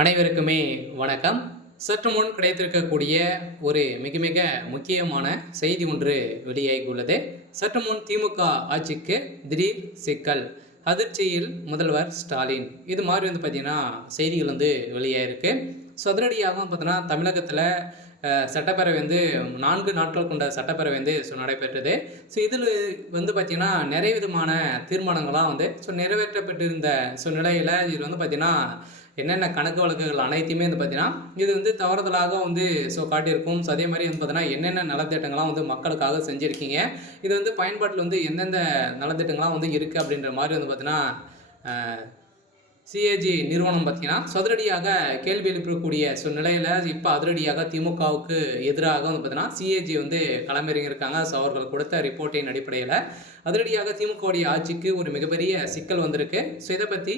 அனைவருக்குமே வணக்கம். சற்று முன் கிடைத்திருக்கக்கூடிய ஒரு மிக மிக முக்கியமான செய்தி ஒன்று வெளியாகியுள்ளது. சற்று முன் திமுக ஆட்சிக்கு திடீர் சிக்கல், அதிர்ச்சியில் முதல்வர் ஸ்டாலின், இது மாதிரி பார்த்தீங்கன்னா செய்திகள் வெளியாயிருக்கு. ஸோ அதிரடியாக பார்த்தீங்கன்னா தமிழகத்தில் சட்டப்பேரவை 4 நாட்கள் கொண்ட சட்டப்பேரவை நடைபெற்றது. ஸோ இதில் பார்த்தீங்கன்னா நிறைய விதமான தீர்மானங்கள்லாம் நிறைவேற்றப்பட்டிருந்த நிலையில் இது பார்த்தீங்கன்னா என்னென்ன கணக்கு வழக்குகள் அனைத்தையுமே பார்த்தீங்கன்னா இது தவறுதலாக காட்டியிருக்கும். ஸோ அதே மாதிரி பார்த்தீங்கன்னா என்னென்ன நலத்திட்டங்கள்லாம் மக்களுக்காக செஞ்சுருக்கீங்க, இது பயன்பாட்டில் எந்தெந்த நலத்திட்டங்கள்லாம் இருக்குது அப்படின்ற மாதிரி பார்த்தீங்கன்னா சிஏஜி நிறுவனம் பார்த்தீங்கன்னா அதிரடியாக கேள்வி எழுப்பக்கூடிய நிலையில் இப்போ அதிரடியாக திமுகவுக்கு எதிராக பார்த்தீங்கன்னா சிஏஜி களமிறங்கியிருக்காங்க. ஸோ அவர்கள் கொடுத்த ரிப்போர்ட்டின் அடிப்படையில் அதிரடியாக திமுகவுடைய ஆட்சிக்கு ஒரு மிகப்பெரிய சிக்கல் வந்திருக்கு. ஸோ இதை பற்றி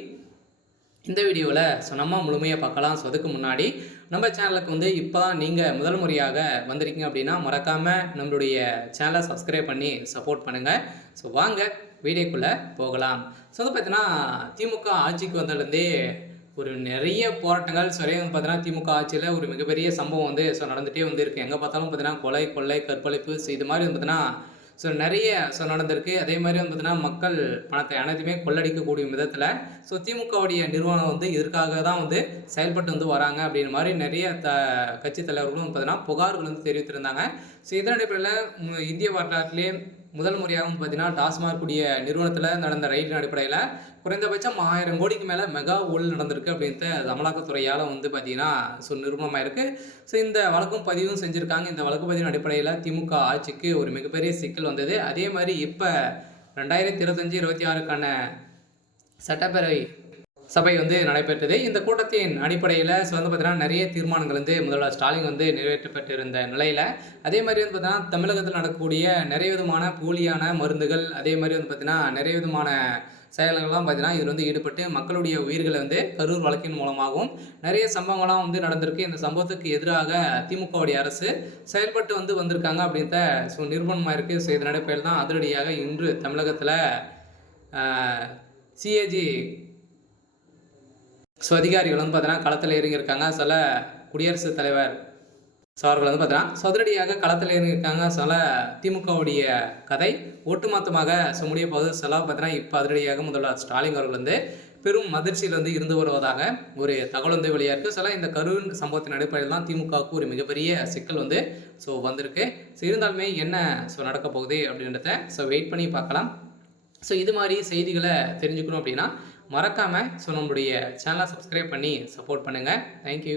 இந்த வீடியோவில் நம்ம முழுமையாக பார்க்கலாம். ஸோ அதுக்கு முன்னாடி நம்ம சேனலுக்கு இப்போ தான் நீங்கள் முதல் முறையாக வந்திருக்கீங்க அப்படின்னா மறக்காமல் நம்மளுடைய சேனலை சப்ஸ்கிரைப் பண்ணி சப்போர்ட் பண்ணுங்கள். ஸோ வாங்க வீடியோக்குள்ளே போகலாம். ஸோ பார்த்தீங்கன்னா திமுக ஆட்சிக்கு வந்ததுலேருந்தே ஒரு நிறைய போராட்டங்கள் பார்த்தீங்கன்னா திமுக ஆட்சியில் ஒரு மிகப்பெரிய சம்பவம் நடந்துகிட்டே இருக்குது. எங்கே பார்த்தாலும் பார்த்தீங்கன்னா கொலை, கொள்ளை, கற்பழிப்பு, இது மாதிரி பார்த்தீங்கன்னா நிறைய நடந்திருக்கு. அதே மாதிரி பார்த்தீங்கன்னா மக்கள் பணத்தை அனைத்துமே கொள்ளடிக்கக்கூடிய விதத்தில் திமுகவுடைய நிறுவனம் இதற்காக தான் செயல்பட்டு வராங்க அப்படின்ற மாதிரி நிறைய கட்சி தலைவர்களும் பார்த்தீங்கன்னா புகார்கள் தெரிவித்திருந்தாங்க. ஸோ இதன் அடிப்படையில் இந்திய வரலாற்றிலே முதல் முறையாக பார்த்தீங்கன்னா டாஸ்மாக் கூடிய நிறுவனத்தில் நடந்த ரைடின் அடிப்படையில் குறைந்தபட்சம் 1000 கோடிக்கு மேலே மெகா ஊழல் நடந்திருக்கு அப்படின்ட்டு அமலாக்கத்துறையால் பார்த்தீங்கன்னா நிரூபணமாக இருக்குது. ஸோ இந்த வழக்கும் பதிவும் செஞ்சுருக்காங்க. இந்த வழக்கு பதிவின் அடிப்படையில் திமுக ஆட்சிக்கு ஒரு மிகப்பெரிய சிக்கல் வந்தது. அதே மாதிரி இப்போ 2025-26க்கான சட்டப்பேரவை சபை நடைபெற்றது. இந்த கூட்டத்தின் அடிப்படையில் பார்த்தீங்கன்னா நிறைய தீர்மானங்கள் முதல்வர் ஸ்டாலின் நிறைவேற்றப்பட்டிருந்த நிலையில் அதே மாதிரி பார்த்தீங்கன்னா தமிழகத்தில் நடக்கக்கூடிய நிறைய விதமான போலியான மருந்துகள், அதே மாதிரி பார்த்தீங்கன்னா நிறைய விதமான செயல்கள்லாம் பார்த்தீங்கன்னா இதில் ஈடுபட்டு மக்களுடைய உயிர்களை கரூர் வழக்கின் மூலமாகவும் நிறைய சம்பவங்கள்லாம் நடந்திருக்கு. இந்த சம்பவத்துக்கு எதிராக திமுகவுடைய அரசு செயல்பட்டு வந்திருக்காங்க அப்படின்ட்டு நிரூபணமாக இருக்குது. ஸோ இதன் அடிப்படையில் தான் அதிரடியாக இன்று தமிழகத்தில் சிஏஜி அதிகாரிகள் பார்த்தீங்கன்னா களத்தில் இறங்கியிருக்காங்க. சில குடியரசுத் தலைவர் அவர்கள் பார்த்தீங்கன்னா அதிரடியாக களத்தில் இறங்கியிருக்காங்க. சில திமுகவுடைய கதை ஒட்டுமொத்தமாக முடிய போது பார்த்தீங்கன்னா இப்போ அதிரடியாக முதல்வர் ஸ்டாலின் அவர்கள் பெரும் அதிர்ச்சியில் இருந்து வருவதாக ஒரு தகவல் வெளியாக இருக்குது. சில இந்த கரூர் சம்பவத்தின் அடிப்படையில் தான் திமுகவுக்கு ஒரு மிகப்பெரிய சிக்கல் வந்திருக்கு. இருந்தாலுமே என்ன நடக்க போகுது அப்படின்றத வெயிட் பண்ணி பார்க்கலாம். இது மாதிரி செய்திகளை தெரிஞ்சுக்கணும் அப்படின்னா மறக்காமல் நம்மளுடைய சேனலை சப்ஸ்கிரைப் பண்ணி சப்போர்ட் பண்ணுங்கள். தேங்க்யூ.